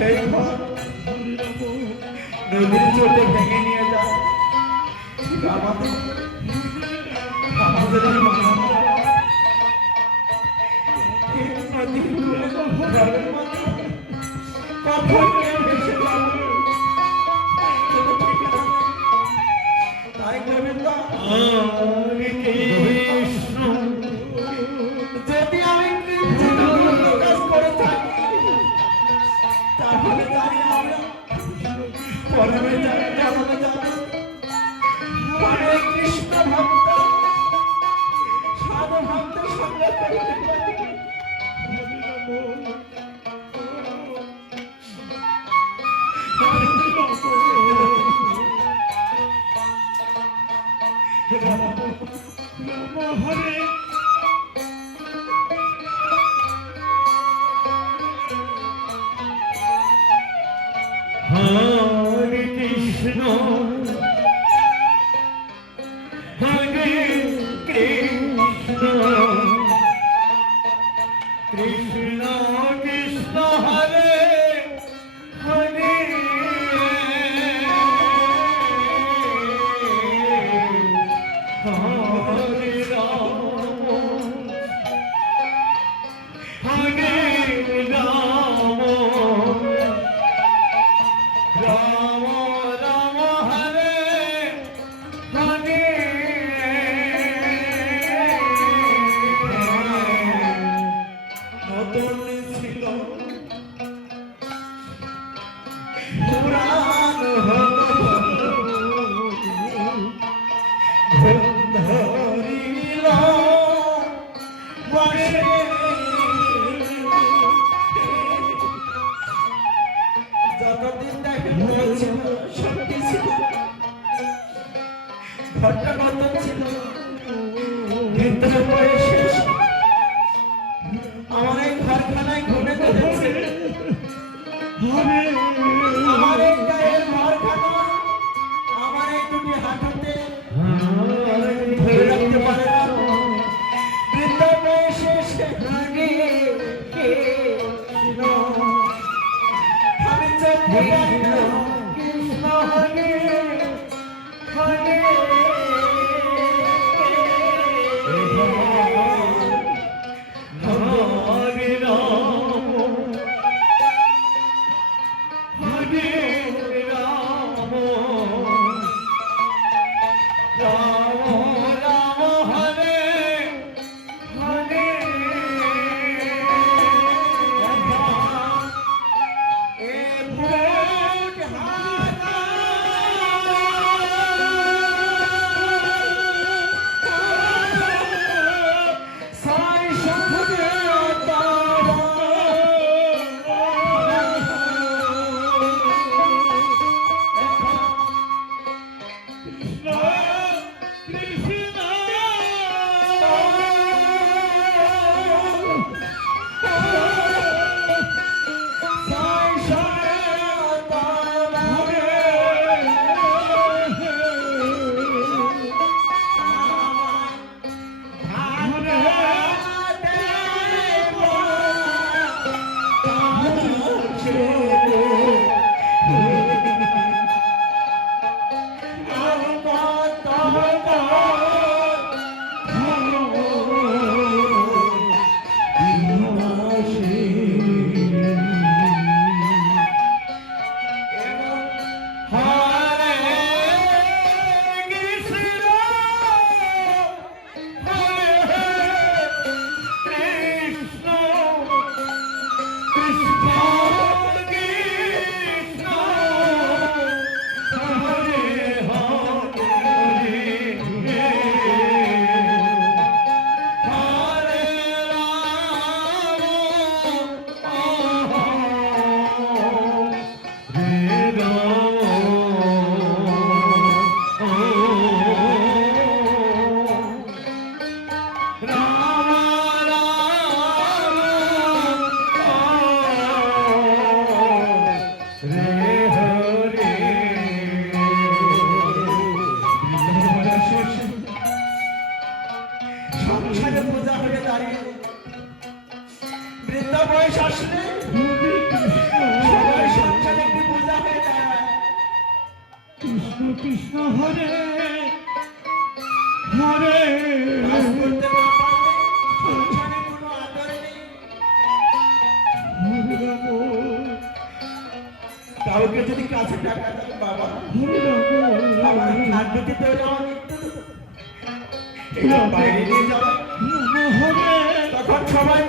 Terima kasih. know বয়স আসলে? সবার সংসারে একটু বোঝা হয়ে দাঁড়ায় কৃষ্ণ কৃষ্ণ হরে হরে। কাউকে যদি কাছে টাকা দেয় বাবা। হাত দিতে তখন সবাই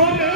Holy